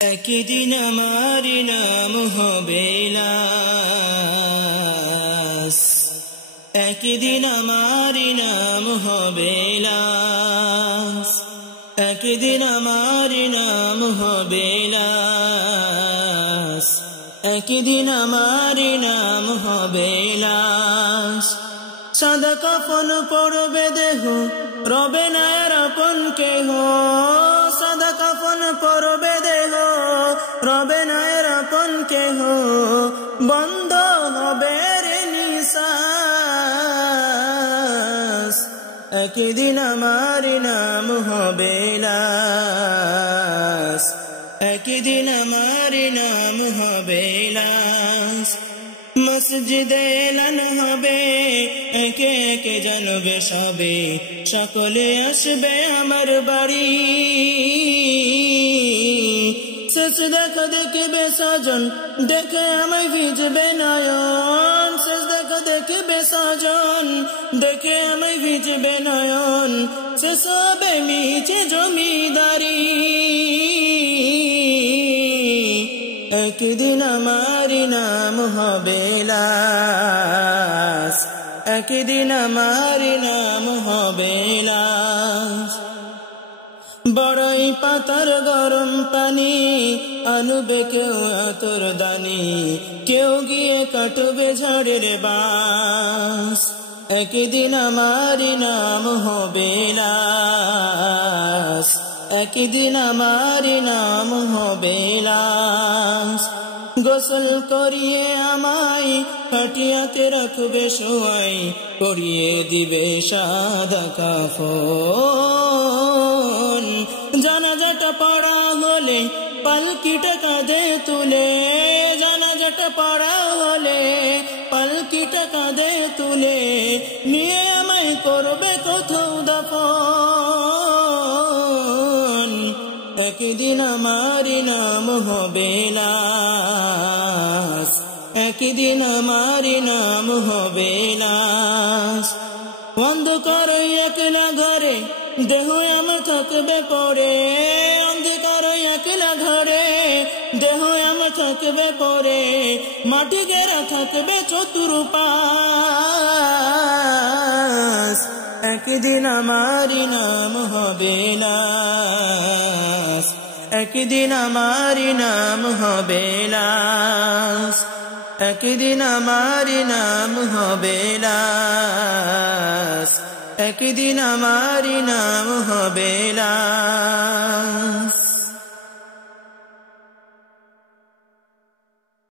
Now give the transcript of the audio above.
একদিন আমার নাম হবে লাশ, একদিন আমার নাম হবে লাশ, একদিন আমার নাম হবে লাশ, একদিন আমার নাম হবে লাশ। সাদা কাফন পরবে দেহ, রবে না আর আপন কেহ। সাদা কাফন পরবে দেহ, রবে না আর আপন কেহ। বন্ধ হবে রে নিঃশ্বাস, একদিন আমার নাম হবে লাশ, একদিন আমার নাম হবে লাশ। মসজিদে এলান হবে, একে একে জানবে সবে, সকলে আসবে আমার বাড়ি। শেষ দেখা দেখিবে স্বজন, দেখে আমায় ভিজবে নয়ন। শেষ দেখা দেখিবে স্বজন, দেখে আমায় ভিজবে নয়ন। শেষ হবে মিছে জমিদারি, একদিন আমার নাম হবে লাশ, একদিন আমার নাম হবে লাশ। বড়ই পাতার গরম পানি আনবে কেউ আতর দানি, কেউ গিয়ে কাটবে ঝড়ের বাঁশ। একদিন আমার নাম হবে লাশ, একদিন আমার নাম হবে লাশ। গোসল করিয়ে আমায় খাটিয়াতে রাখবে শোয়াই, পরিয়ে দিবে সাদা কাফন। জানাজাটা পড়া হলে পালকিটা কাঁধে তুলে, জানাজাটা পড়া হলে পালকিটা কাঁধে তুলে, নিয়ে আমায় করবে কোথাও দাফন। একদিন আমার নাম হবে লাশ, একদিন আমার নাম হবে লাশ। অন্ধকার একলা ঘরে দেহ আমার থাকবে পড়ে, অন্ধকার একলা ঘরে দেহ আমার থাকবে পড়ে। মাটি ঘেরা থাকবে চতুর্পাশ, একদিন আমার নাম হবে লাশ, একদিন আমার নাম হবে লাশ, একদিন আমার নাম হবে লাশ, একদিন আমার নাম হবে লাশ।